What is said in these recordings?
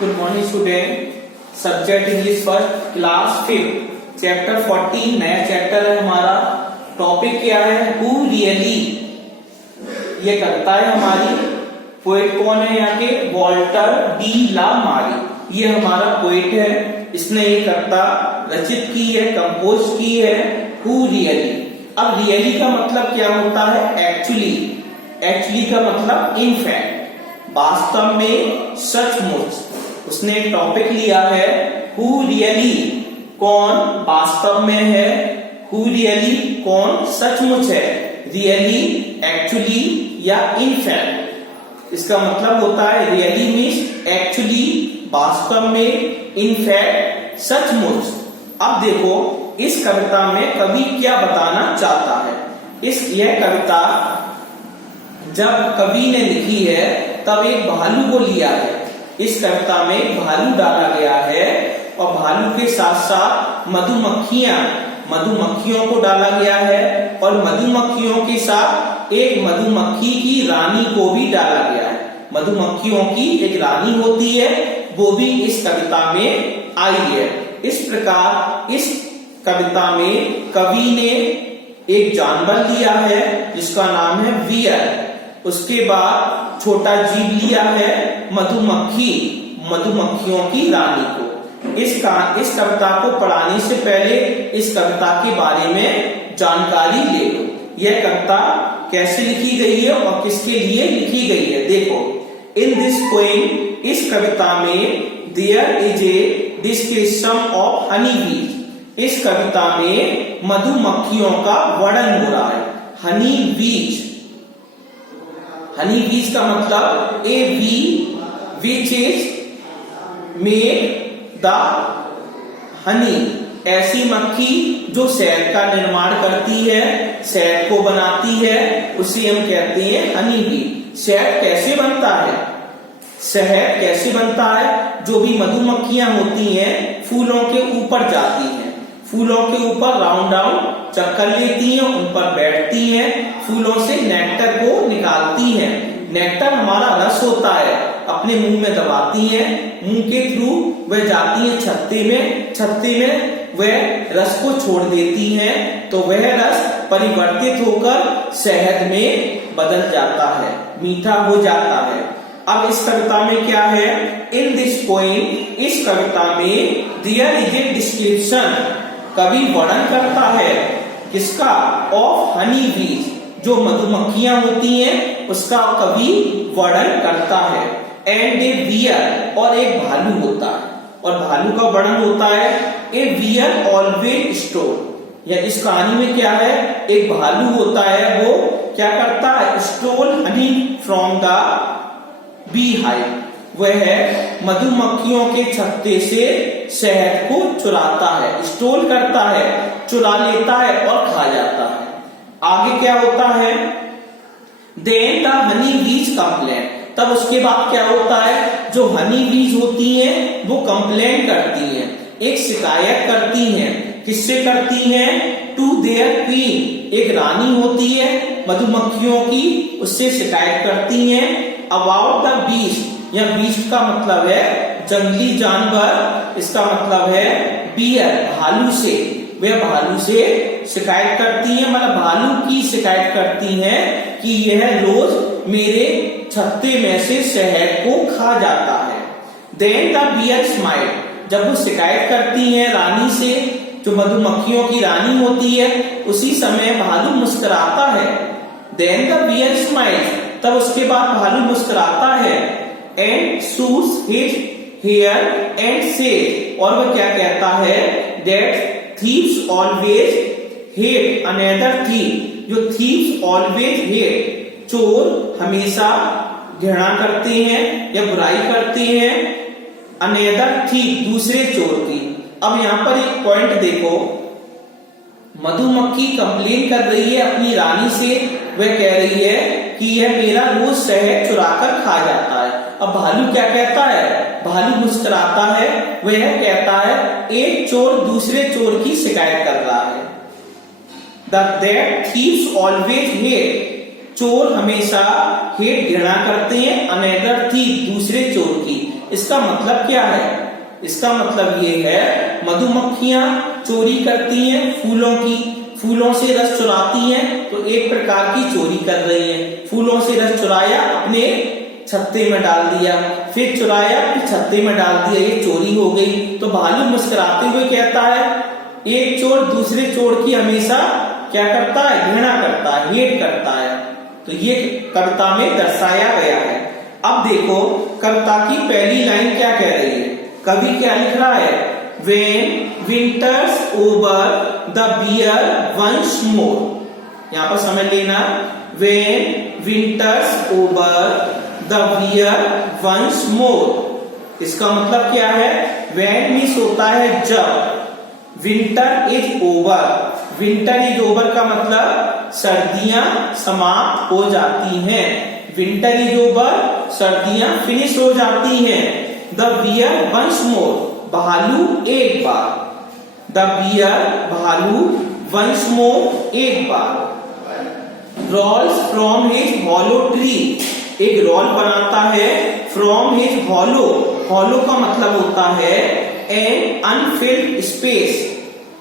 Good morning student. Subject English first class 5 chapter 14 नया chapter है हमारा। टॉपिक क्या है? Who really. ये करता है हमारी पोएट कौन है यहाँ के? वॉल्टर डी ला मारी। ये हमारा पोएट है, इसने ये कविता रचित की है, कंपोज की है। Who really. अब रियली का मतलब क्या होता है? एक्चुअली। एक्चुअली का मतलब इन फैक्ट, वास्तव में, सचमुच। उसने एक टॉपिक लिया है हु रियली, कौन वास्तव में है, हु रियली कौन सचमुच है, रियली एक्चुअली या इन फैक्ट। इसका मतलब होता है रियली मीन्स एक्चुअली वास्तव में, इन फैक्ट सचमुच। अब देखो इस कविता में कवि क्या बताना चाहता है। यह कविता जब कवि ने लिखी है तब एक भालू को लिया है। इस कविता में भालू डाला गया है और भालू के साथ साथ मधुमक्खियों को डाला गया है और मधुमक्खियों के साथ एक मधुमक्खी की रानी को भी डाला गया है। मधुमक्खियों की एक रानी होती है, वो भी इस कविता में आई है। इस प्रकार इस कविता में कवि ने एक जानवर लिया है जिसका नाम है बियर। उसके बाद छोटा जीव लिया है मधुमक्खी, मधुमक्खियों की रानी को। इस कविता को पढ़ाने से पहले इस कविता के बारे में जानकारी ले लो। यह कविता कैसे लिखी गई है और किसके लिए लिखी गई है? देखो, इन दिस पोएम, इस कविता में there is a description of honey bees. इस कविता में मधुमक्खियों का वर्णन हो रहा है। हनी बीज, हनी बीज का मतलब a bee which is made the honey, ऐसी मक्खी जो शहद का निर्माण करती है, शहद को बनाती है, उसे हम कहते हैं हनी बी। शहद कैसे बनता है? शहद कैसे बनता है? जो भी मधुमक्खियां होती हैं फूलों के ऊपर जाती हैं, फूलों के ऊपर राउंड राउंड चक्कर लेती हैं, उन पर बैठती हैं, फूलों से नेक्टर को निकालती हैं। नेक्टर हमारा रस होता है, अपने मुंह में दबाती हैं, मुंह के थ्रू वह जाती हैं छत्ते में, छत्ते में वह रस को छोड़ देती हैं, तो वह रस परिवर्तित होकर शहद में बदल जाता है, मीठा हो जाता है। अब इस कविता में क्या है? इन दिस पोएम, इस कविता में देयर इज ए डिस्क्रिप्शन, कवि वर्णन करता है किसका? ऑफ हनी बीज, जो मधुमक्खियां होती हैं उसका कवि वर्णन करता है। एंड ए बियर, और एक भालू होता है, और भालू का वर्णन होता है ए बियर ऑलवेज स्टोल। या इस कहानी में क्या है? एक भालू होता है, वो क्या करता है? Stole honey from the bee hive. वह मधुमक्खियों के छत्ते से शहद को चुराता है, स्टोल करता है, चुरा लेता है और खा जाता है। आगे क्या होता है? देन द हनी बीज कंप्लेन, तब उसके बाद क्या होता है? जो हनी बीज होती हैं वो कंप्लेन करती हैं, एक शिकायत करती हैं। किससे करती हैं? टू देयर क्वीन, एक रानी होती है मधुमक्खियों की, उससे शिकायत करती हैं। अबाउट द बीस्ट, या बीस्ट का मतलब है जंगली जानवर, इसका मतलब है बियर, भालू से। वे भालू से शिकायत करती हैं, मतलब भालू की शिकायत करती हैं कि यह रोज मेरे छत्ते में से शहद को खा जाता है। देन द बियर स्माइल, जब वो शिकायत करती हैं रानी से, जो मधुमक्खियों की रानी होती है, उसी समय भालू मुस्कुराता है। देन द बियर स्माइल, तब उसके बाद भालू मुस्कुराता है। And shoes his hair and say, और वह क्या कहता है? That thieves always hate another thief, जो थीव्स ऑलवेज हेट, चोर हमेशा घृणा करते हैं या बुराई करते हैं, अनदर थीव, दूसरे चोर की। अब यहाँ पर एक पॉइंट देखो, मधुमक्खी कंप्लेन कर रही है अपनी रानी से, वह कह रही है कि यह मेरा रोज शहद चुराकर खा जाता है। अब भालू क्या कहता है? भालू मुस्कुराता है, वह कहता है एक चोर दूसरे चोर की शिकायत कर रहा है। दैट थीव्स ऑलवेज हेट, चोर हमेशा हेट घृणा करते हैं, अनदर थीव, दूसरे चोर की। इसका मतलब क्या है? इसका मतलब ये है मधुमक्खियां चोरी करती हैं फूलों की, फूलों से रस चुराती हैं, तो एक प्रकार की चोरी कर रही हैं। फूलों से रस चुराया, अपने छत्ते में डाल दिया, फिर चुराया, फिर छत्ते में डाल दिया, ये चोरी हो गई। तो भालू मुस्कुराते हुए कहता है, एक चोर दूसरे चोर की हमेशा क्या करता है? घृणा करता है, हेट करता है। तो ये कविता में दर्शाया गया है। अब देखो कविता की पहली लाइन क्या कह रही है? कवि क्या लिख रहा है? When winters over the bear once more। यहाँ पर समझ लेना, When winters over the bear once more, इसका मतलब क्या है? When मीन्स होता है जब, winter is over, winter is over का मतलब सर्दियां समाप्त हो जाती हैं। विंटर इज ओवर, सर्दियां फिनिश हो जाती हैं। द बियर वंस मोर, भालू एक बार, द बियर भालू वंस मोर एक बार। Rolls from his hollow tree, एक रॉल बनाता है फ्रॉम हिज हॉलो, हॉलो का मतलब होता है एन अनफिल्ड स्पेस,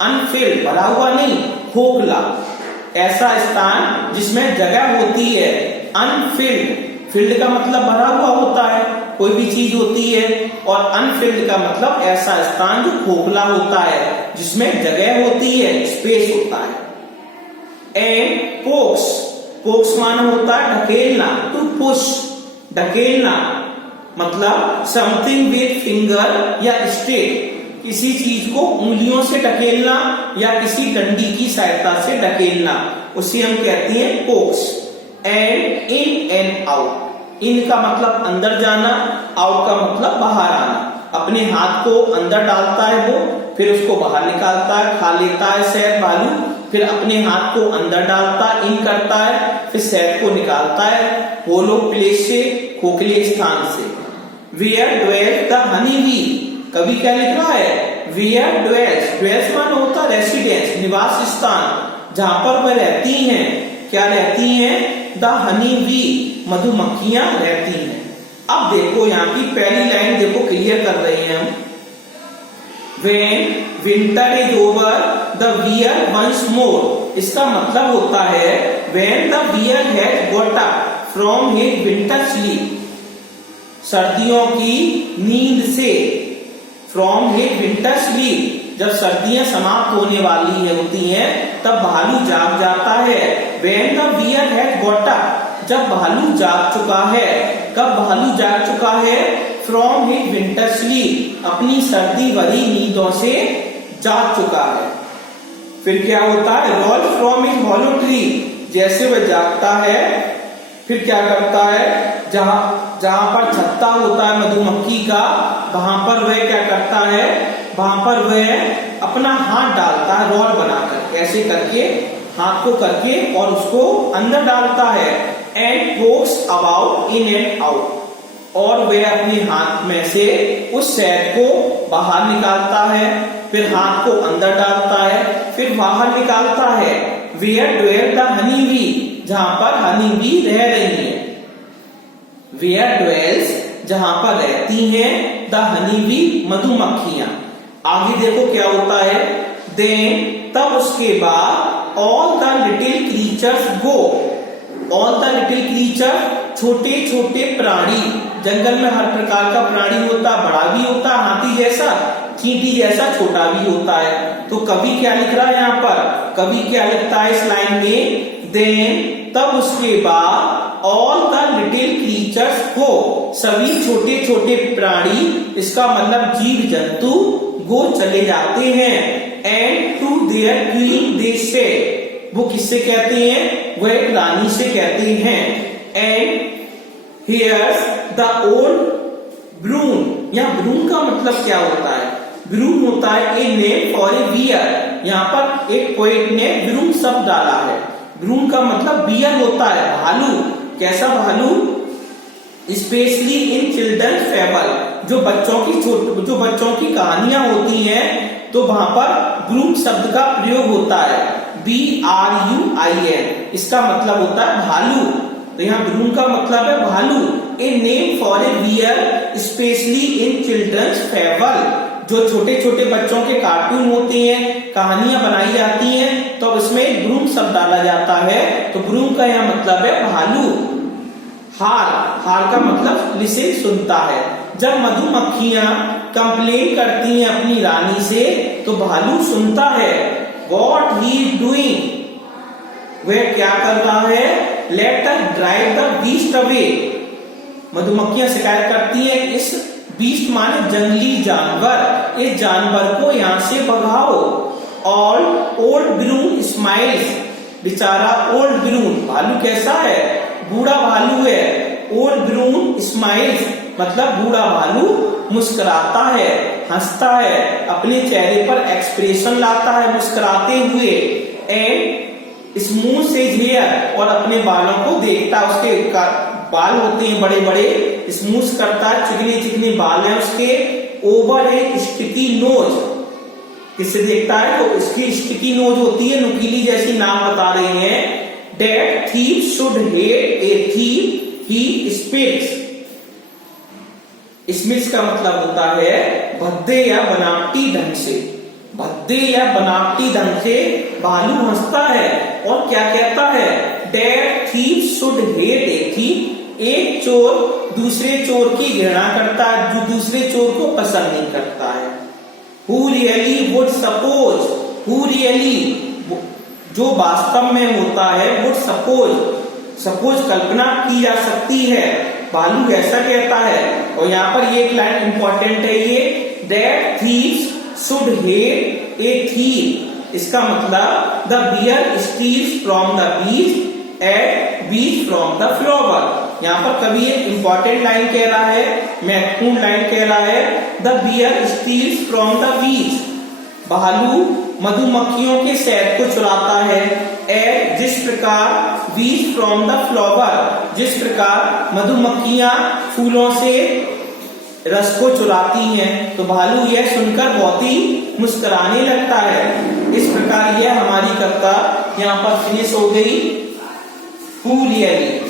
अनफिल्ड भरा हुआ नहीं, खोखला, ऐसा स्थान जिसमें जगह होती है। अनफिल्ड, फील्ड का मतलब भरा हुआ होता है, कोई भी चीज होती है, और अनफिल्ड का मतलब ऐसा स्थान जो खोखला होता है, जिसमें जगह होती है, स्पेस होता है। एंड पोक्स, पोक्स माना होता है ढकेलना, टू पुश, ढकेलना मतलब समथिंग विद फिंगर या स्टिक, किसी चीज को उंगलियों से ढकेलना या किसी डंडी की सहायता से ढकेलना, उसे हम कहते हैं pokes. And in and out, in का मतलब अंदर जाना, आउट का मतलब बाहर आना। अपने हाथ को अंदर डालता है वो, फिर उसको बाहर निकालता है, खा लेता है शहद भालू, फिर अपने हाथ को अंदर डालता, इन करता है, फिर शहद को निकालता है होलो प्लेस से, खोखले स्थान से। Where dwells the honey bee, कवि क्या लिख रहा है? Where dwells, dwells माना होता रेसिडेंस, निवास स्थान, जहां पर वह रहती हैं। क्या रहती हैं? The honey bee, मधुमक्खियां रहती हैं। अब देखो यहाँ की पहली लाइन देखो, क्लियर कर रहे हैं हम। When winter is over, the bear once more, इसका मतलब होता है when the bear has got up from his winter sleep, सर्दियों की नींद से, फ्रॉम हिज विंटर स्लीप, जब सर्दियां समाप्त होने वाली है होती हैं, तब भालू जाग जाता है। When the bear had got up, जब भालू जाग चुका है। कब भालू जाग चुका है? फ्रॉम हिज विंटर स्लीप, अपनी सर्दी भरी नींदों से जाग चुका है। फिर क्या होता है? Roll from his hollow tree, जैसे वह जागता है फिर क्या करता है? जहां पर छत्ता होता है मधुमक्खी का, वहां पर वह क्या करता है? वहां पर वह अपना हाथ डालता है रॉल बनाकर, ऐसे करके हाथ को करके और उसको अंदर डालता है। And pox about in and out, और वह अपने हाथ में से उस शहद को बाहर निकालता है, फिर हाथ को अंदर डालता है, फिर बाहर निकालता है। Where dwell the honey bee, जहां पर हनी बी रह रही है। वेयर ड्वेल्स, जहां पर रहती हैं, द हनी बी, मधुमक्खियां। आगे देखो क्या होता है? देन, तब उसके बाद all the little creatures go, all the little creature, छोटे छोटे प्राणी, जंगल में हर प्रकार का प्राणी होता, बड़ा भी होता, हाथी जैसा, चींटी जैसा, छोटा भी होता है। तो कवि क्या लिख रहा है यहाँ पर? कवि क्या लिखता है इस लाइन में? देन, तब उसके बाद ऑल द लिटिल क्रीचर्स गो, सभी छोटे छोटे प्राणी, इसका मतलब जीव जंतु, गो चले जाते हैं। एंड टू देयर क्वीन दे से, वो किससे कहते हैं? वो एक रानी से कहते हैं। एंड हियर्स द ओल्ड ब्रून, यहाँ ब्रून का मतलब क्या होता है? ब्रून होता है ए नेम फॉर ए बियर, यहाँ पर एक पोएट ने ब्रून शब्द डाला है। ब्रून का मतलब बियर होता है, भालू। कैसा भालू? स्पेशली इन चिल्ड्रन फेबल, जो बच्चों की कहानियां होती हैं, तो वहां पर ब्रून शब्द का प्रयोग होता है। BRUIN, इसका मतलब होता है भालू। तो यहाँ ब्रून का मतलब है भालू। A name for a bear specially in children's fable. जो छोटे छोटे बच्चों के कार्टून होते हैं, कहानियां बनाई जाती हैं, तो अब इसमें ग्रूम शब्द डाला जाता है। तो ग्रूम का यह मतलब है भालू। हार का मतलब लिसन सुनता है। जब मधुमक्खियां कंप्लेन करती हैं अपनी रानी से, तो भालू सुनता है। व्हाट ही डूइंग, वह क्या कर रहा है? Let us drive the beast away. मधुमक्खियां शिकायत करती हैं, इस बीस्ट माने जंगली जानवर, इस जानवर को यहाँ से भगाओ। ऑल ओल्ड ग्रून स्माइल्स, बेचारा ओल्ड ग्रून भालू कैसा है? बूढ़ा भालू है। ओल्ड ग्रून स्माइल्स मतलब बूढ़ा भालू मुस्कुराता है, हंसता है, अपने चेहरे पर एक्सप्रेशन लाता है मुस्कुराते हुए। एंड स्मूथ हिज हेयर, और अपने बालों को देखता, उसके बाल होते हैं बड़े बड़े, स्मूथ करता, चिकने चिकने बाल हैं उसके। ओवर ए स्टिकी नोज, किससे देखता है? तो उसकी स्टिकी नोज होती है, नुकीली जैसी, नाम बता रहे हैं। That thief should hate a thief he spits. Smites का मतलब होता है भद्दे या बनावटी ढंग से। भद्दे या बनावटी ढंग से भालू हंसता है और क्या कहता है? That thief should hate a thief, एक चोर दूसरे चोर की घृणा करता है, जो दूसरे चोर को पसंद नहीं करता है। Who really would suppose, who really, जो वास्तव में होता है, would suppose कल्पना की जा सकती है। भालू ऐसा कहता है। और यहाँ पर ये एक लाइन इंपॉर्टेंट है, ये that thieves should hate a thief, इसका मतलब the bear steals from the beast and beast from the flower। यहाँ पर कभी एक इंपॉर्टेंट लाइन कह रहा है, महत्वपूर्ण लाइन कह रहा है, the bear steals from the bees, भालू मधुमक्खियों के शहद को चुराता है। ए जिस प्रकार बीज फ्रॉम द फ्लावर, जिस प्रकार मधुमक्खियां फूलों से रस को चुराती हैं, तो भालू यह सुनकर बहुत ही मुस्कुराने लगता है। इस प्रकार यह हमारी कविता यहाँ पर फिनिश हो गई। Who really